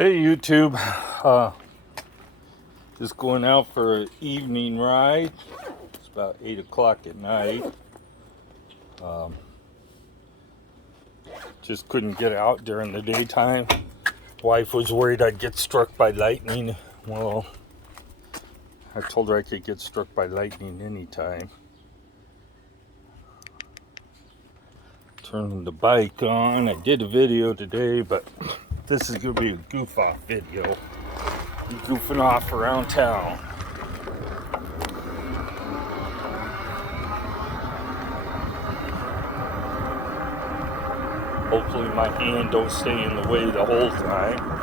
Hey YouTube, just going out for an evening ride. It's about 8 o'clock at night. Just couldn't get out during the daytime. Wife was worried I'd get struck by lightning. Well, I told her I could get struck by lightning anytime. Turning the bike on. I did a video today, but this is going to be a goof off video. I'm goofing off around town. Hopefully my hand don't stay in the way the whole time.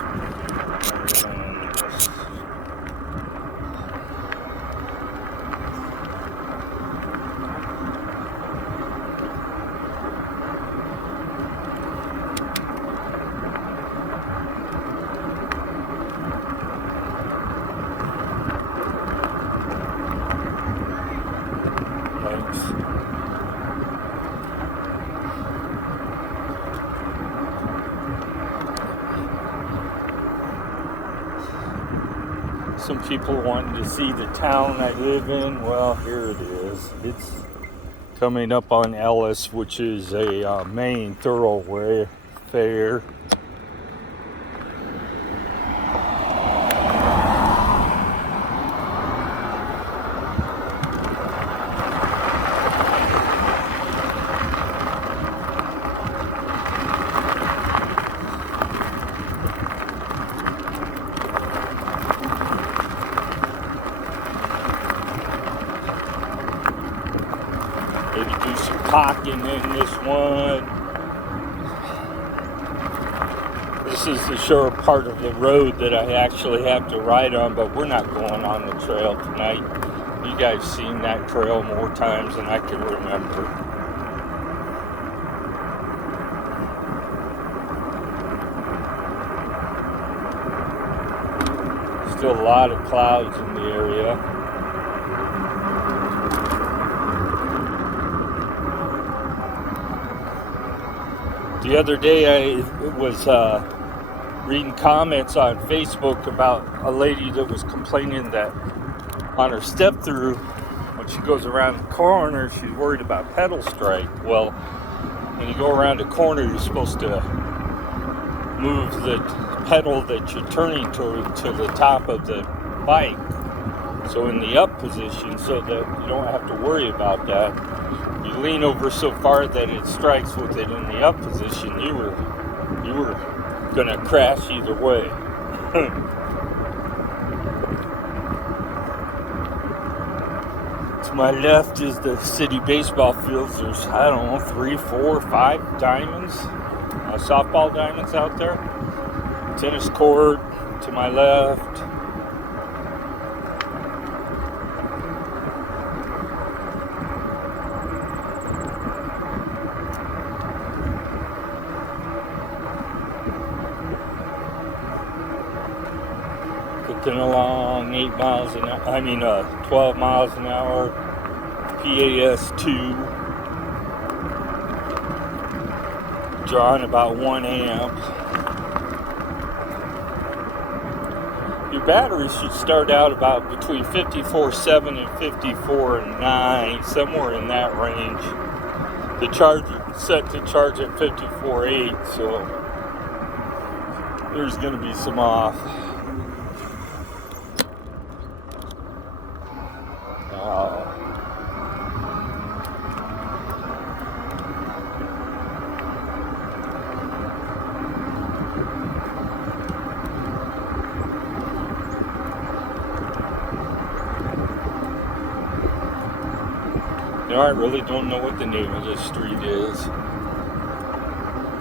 Some people wanting to see the town I live in. Well, here it is. It's coming up on Ellis, which is a main thoroughfare. Maybe do some parking in this one. This is the short part of the road that I actually have to ride on, but we're not going on the trail tonight. You guys seen that trail more times than I can remember. Still a lot of clouds in the area. The other day I was reading comments on Facebook about a lady that was complaining that on her step through, when she goes around the corner, she's worried about pedal strike. Well, when you go around a corner, you're supposed to move the pedal that you're turning to the top of the bike, so in the up position, so that you don't have to worry about that. You lean over so far that it strikes with it in the up position, you were gonna crash either way. To my left is the city baseball fields. There's, I don't know, 3, 4, 5 diamonds, softball diamonds out there. Tennis court to my left. Cooking along 12 miles an hour, PAS 2, drawing about 1 amp. Your battery should start out about between 54.7 and 54.9, somewhere in that range. The charger set to charge at 54.8, so there's going to be some off. I really don't know what the name of this street is.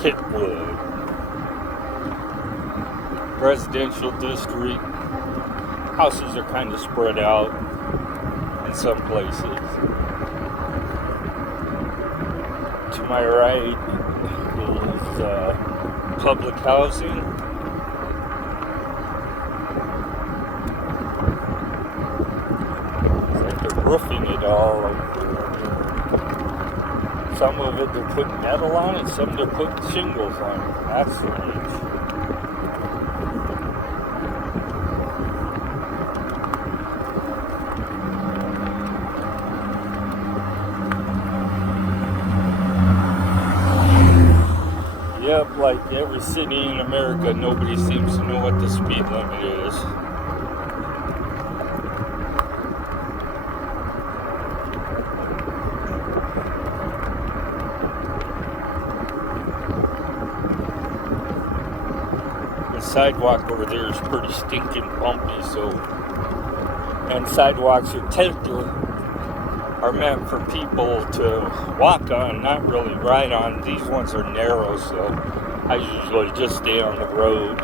Kitwood. Residential district. Houses are kind of spread out in some places. To my right is public housing. It's like they're roofing it all over. Some of it they're putting metal on it, some they're putting shingles on it. That's strange. Except, like every city in America, nobody seems to know what the speed limit is. The sidewalk over there is pretty stinking bumpy, so... And sidewalks are meant for people to walk on, not really ride on. These ones are narrow, so I usually just stay on the road.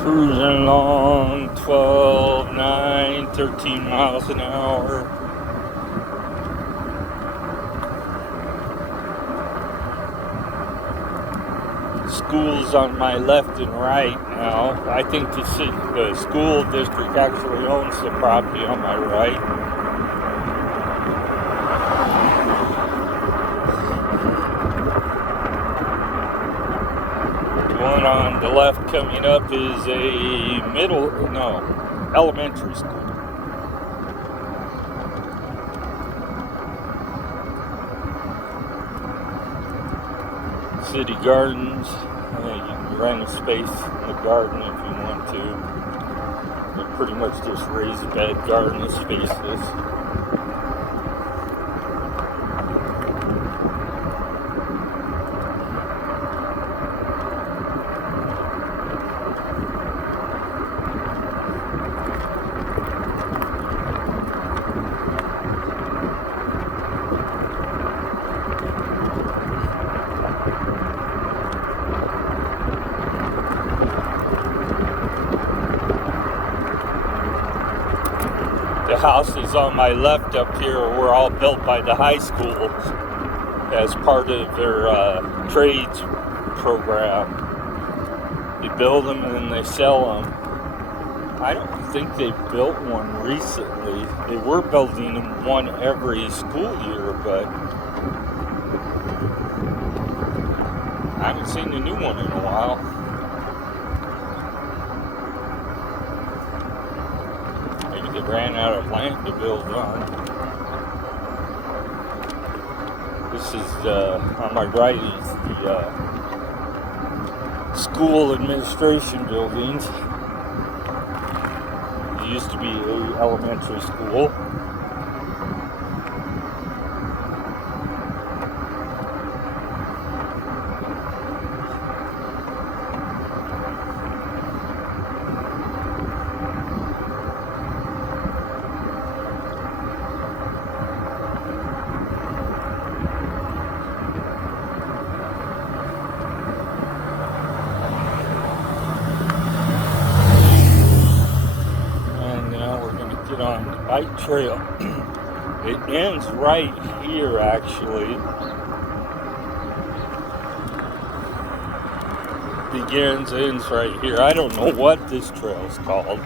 Cruising along, 12, 9, 13 miles an hour. Schools on my left and right now. I think the school district actually owns the property on my right. One on the left coming up is a elementary school. City gardens. You can rent a space in the garden if you want to. They're pretty much just raised bed garden spaces. The houses on my left up here were all built by the high schools as part of their trades program. They build them and then they sell them. I don't think they built one recently. They were building them one every school year, but I haven't seen a new one in a while. They ran out of land to build on. This is, on my right is the school administration buildings. It used to be an elementary school. On the bike trail. It ends right here, actually. Ends right here. I don't know what this trail's called.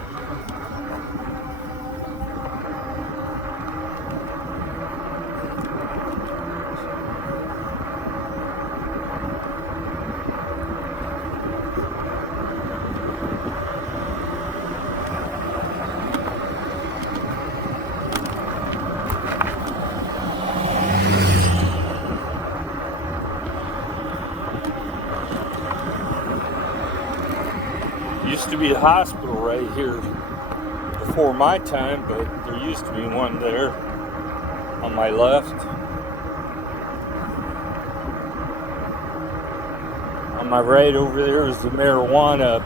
Used to be a hospital right here before my time, but there used to be one there on my left. On my right over there is the marijuana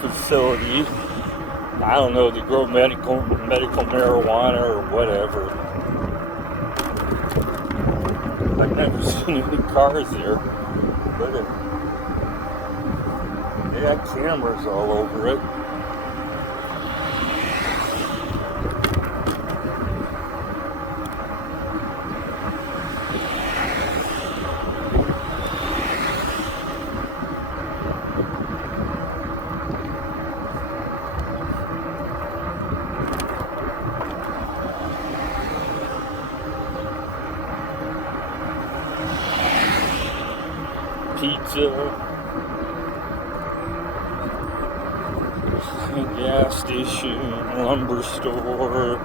facility. I don't know, they grow medical marijuana or whatever. I've never seen any cars there, but they had cameras all over it. pizza, a gas station, lumber store.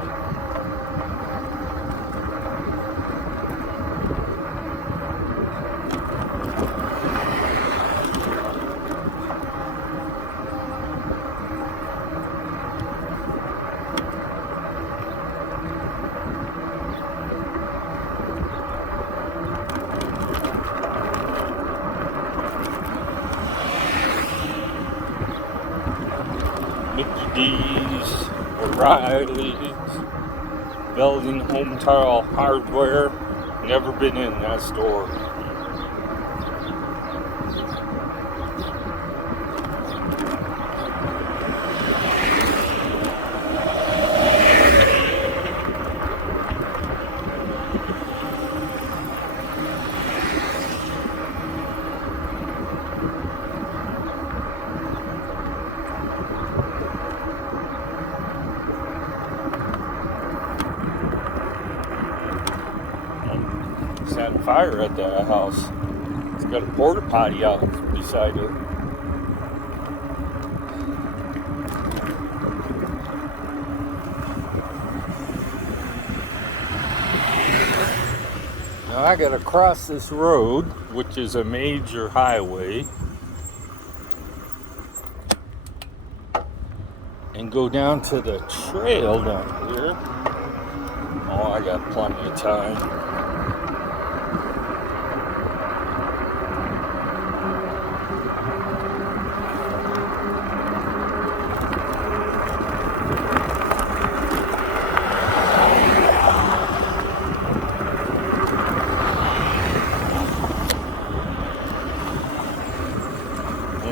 Mickey D's, O'Reilly's, Belding Home Tile Hardware. Never been in that store. It's had a fire at that house. It's got a porta potty out beside it. Now I gotta cross this road, which is a major highway, and go down to the trail down here. Oh, I got plenty of time.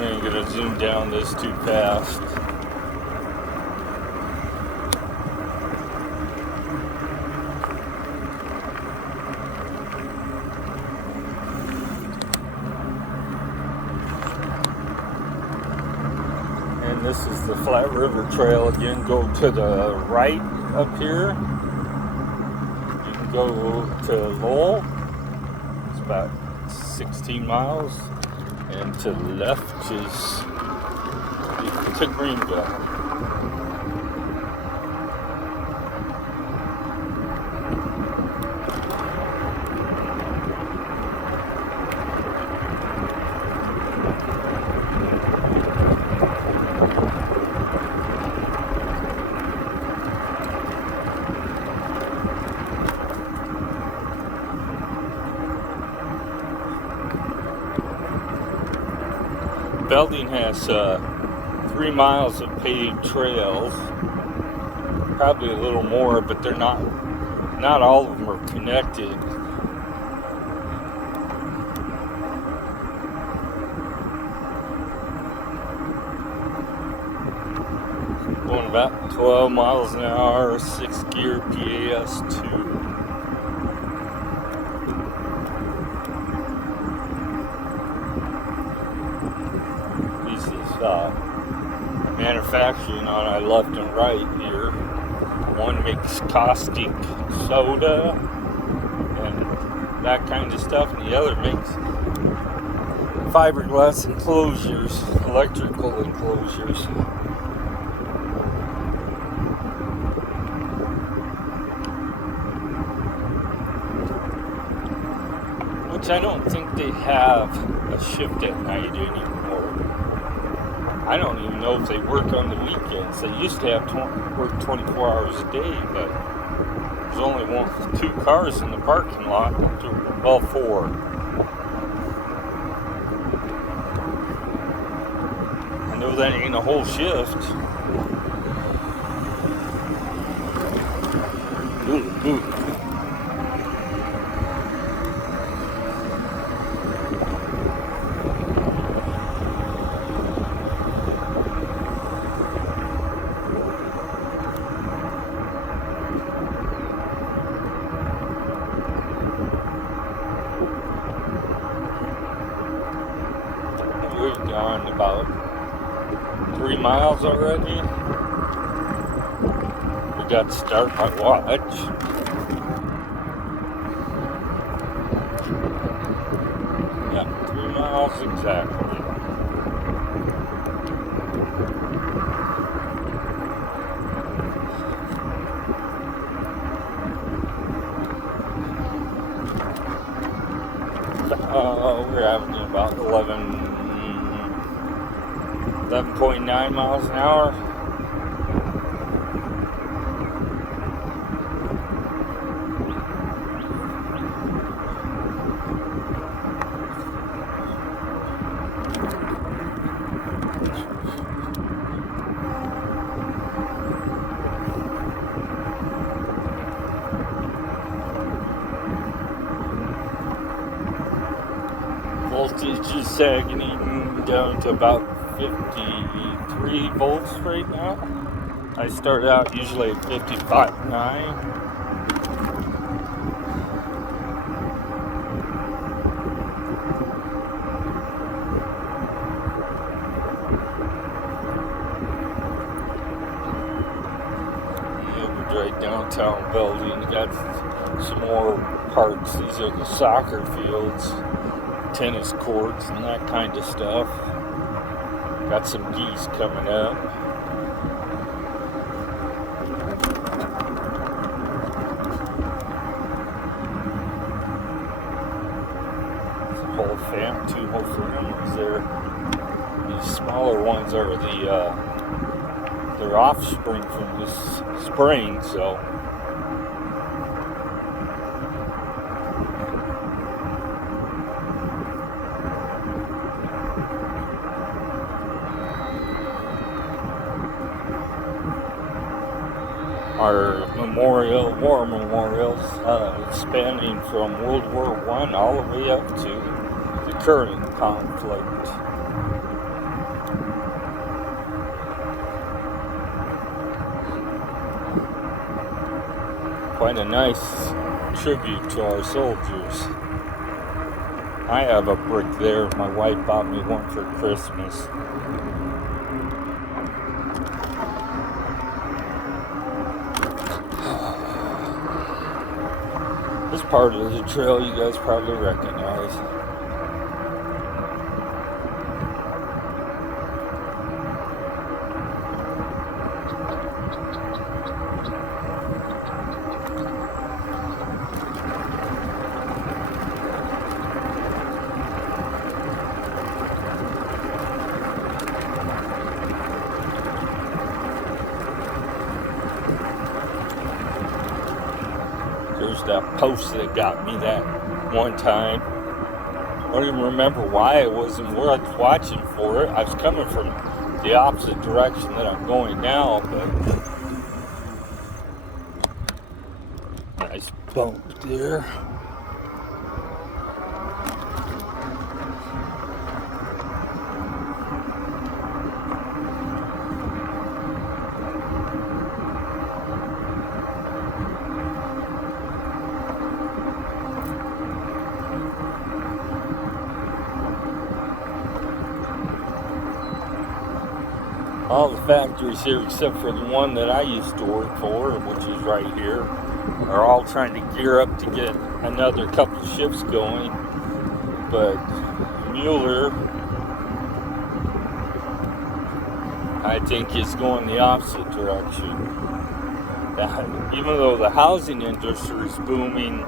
I'm gonna zoom down this too fast. And this is the Flat River Trail again. Go to the right up here. You can go to Lowell. It's about 16 miles. And to the left is to Greenville. Belding has 3 miles of paved trails, probably a little more, but they're not all of them are connected. Going about 12 miles an hour, 6 gear PAS2. Manufacturing on left and right here. One makes caustic soda and that kind of stuff, and the other makes fiberglass enclosures, electrical enclosures. Which I don't think they have a shift at night anymore. I don't even know if they work on the weekends. They used to have work 24 hours a day, but there's only 2 cars in the parking lot. Well, 4. I know that ain't a whole shift. Ooh. We've gone about 3 miles already. We got to start my watch. Yeah, 3 miles. miles exactly. We're averaging about 11.9 miles an hour. Voltage is sagging down to about 53 volts right now. I start out usually at 55.9. Right downtown building. Got some more parks. These are the soccer fields, tennis courts, and that kind of stuff. Got some geese coming up. Whole fam, two whole families there. These smaller ones are their offspring from this spring, so our war memorials spanning from World War I all the way up to the current conflict. Quite a nice tribute to our soldiers. I have a brick there. My wife bought me one for Christmas. This part of the trail you guys probably recognize. There's that post that got me that one time. I don't even remember why it wasn't worth watching for it. I was coming from the opposite direction that I'm going now, but nice bump there. All the factories here, except for the one that I used to work for, which is right here, are all trying to gear up to get another couple shifts going. But Mueller, I think, is going the opposite direction. Even though the housing industry is booming,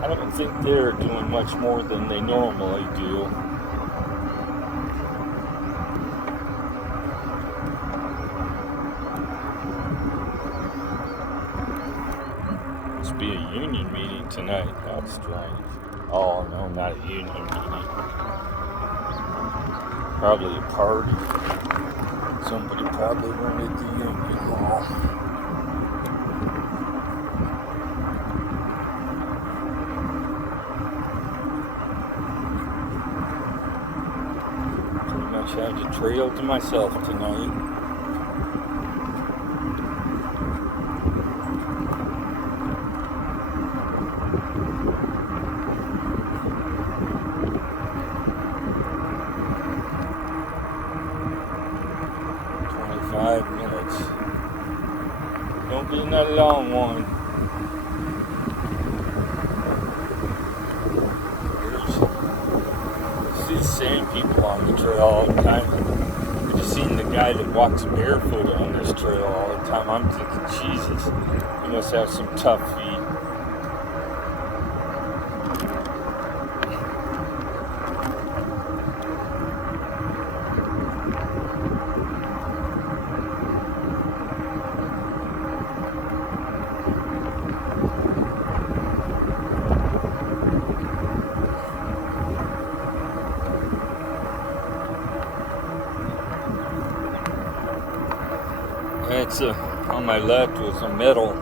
I don't think they're doing much more than they normally do. Be a union meeting tonight. That's strange. Oh no, not a union meeting. Probably a party. Somebody probably rented the union hall. Pretty much have the trail to myself tonight. Minutes. Don't be another long one. There's these people on the trail all the time. I just seen the guy that walks barefoot on this trail all the time. I'm thinking, Jesus, he must have some tough feet. It's on my left was a metal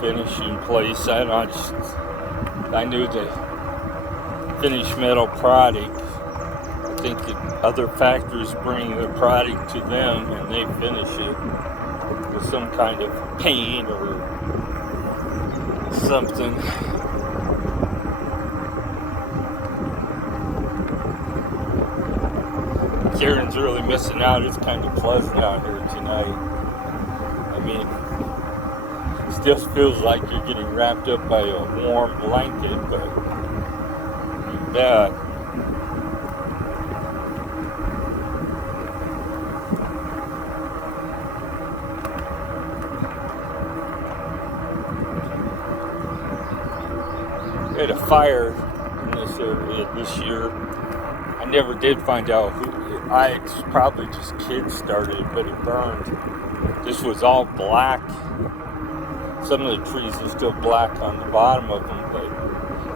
finishing place. I knew the finished metal product. I think that other factories bring the product to them and they finish it with some kind of paint or something. Karen's really missing out. It's kind of pleasant out here tonight. I mean, it still feels like you're getting wrapped up by a warm blanket, but not bad. We had a fire in this area this year. I never did find out who. It's probably just kids started it, but it burned. This was all black. Some of the trees are still black on the bottom of them, but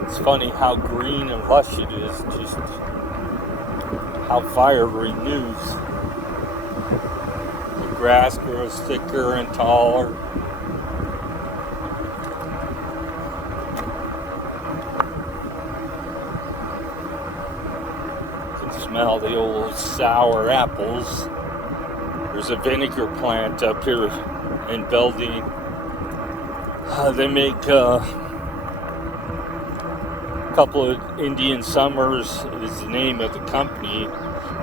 it's funny how green and lush it is, just how fire renews. The grass grows thicker and taller. Smell the old sour apples. There's a vinegar plant up here in Belding. They make a couple of Indian Summers is the name of the company.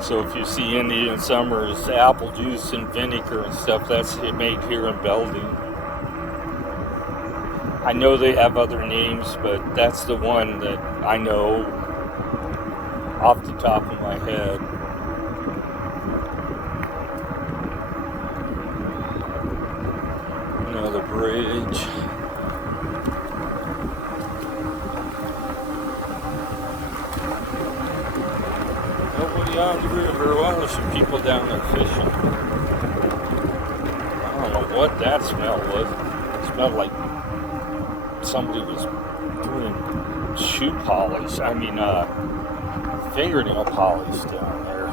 So if you see Indian Summers apple juice and vinegar and stuff, that's made here in Belding. I know they have other names, but that's the one that I know off the top of my head. Another bridge. Nobody on the river. Well, there's some people down there fishing. I don't know what that smell was. It smelled like somebody was doing shoe polish. Fingernail polish down there.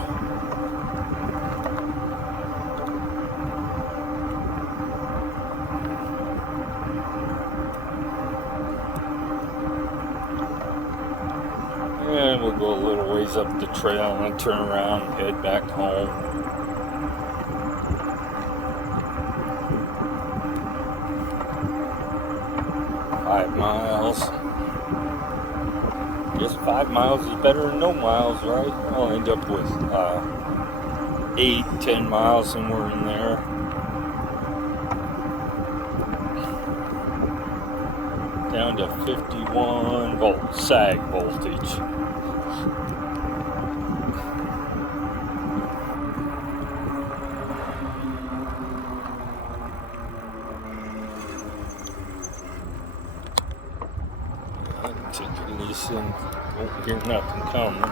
And we'll go a little ways up the trail and turn around and head back home. Five miles. Guess 5 miles is better than no miles, right? I'll end up with 8-10 miles somewhere in there. Down to 51 volt sag voltage. Take it easy and won't hear nothing coming.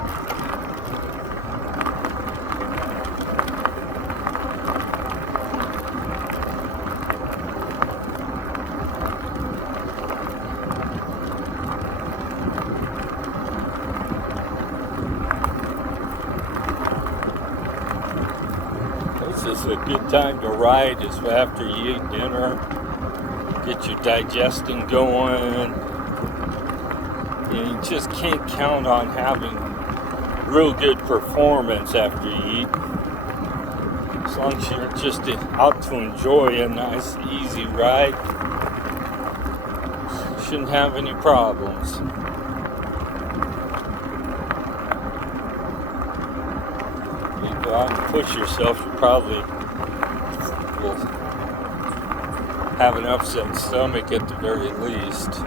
This is a good time to ride is after you eat dinner. Get your digestion going. You just can't count on having real good performance after you eat. As long as you're just out to enjoy a nice, easy ride, you shouldn't have any problems. You go out and push yourself, you probably will have an upset stomach at the very least.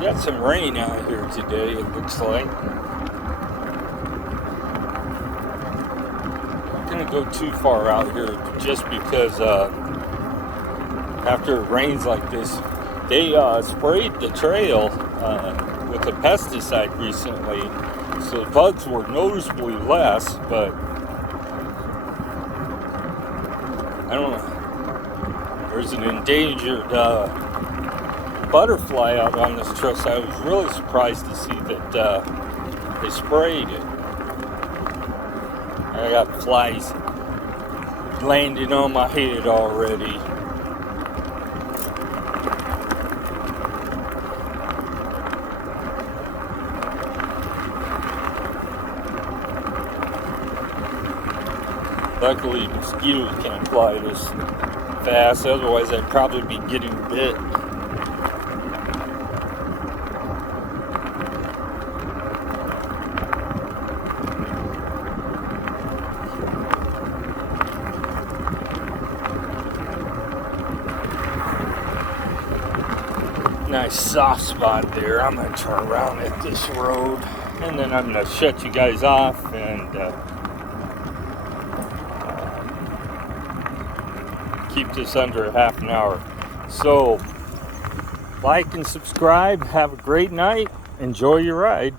We got some rain out here today, it looks like. Not gonna go too far out here just because after it rains like this, they sprayed the trail with a pesticide recently, so the bugs were noticeably less, but I don't know. There's an endangered butterfly out on this trail, so I was really surprised to see that they sprayed it. I got flies landing on my head already. Luckily, mosquitoes can't fly this fast, otherwise I'd probably be getting bit. Nice soft spot there. I'm going to turn around at this road, and then I'm going to shut you guys off and keep this under a half an hour. So like and subscribe. Have a great night. Enjoy your ride.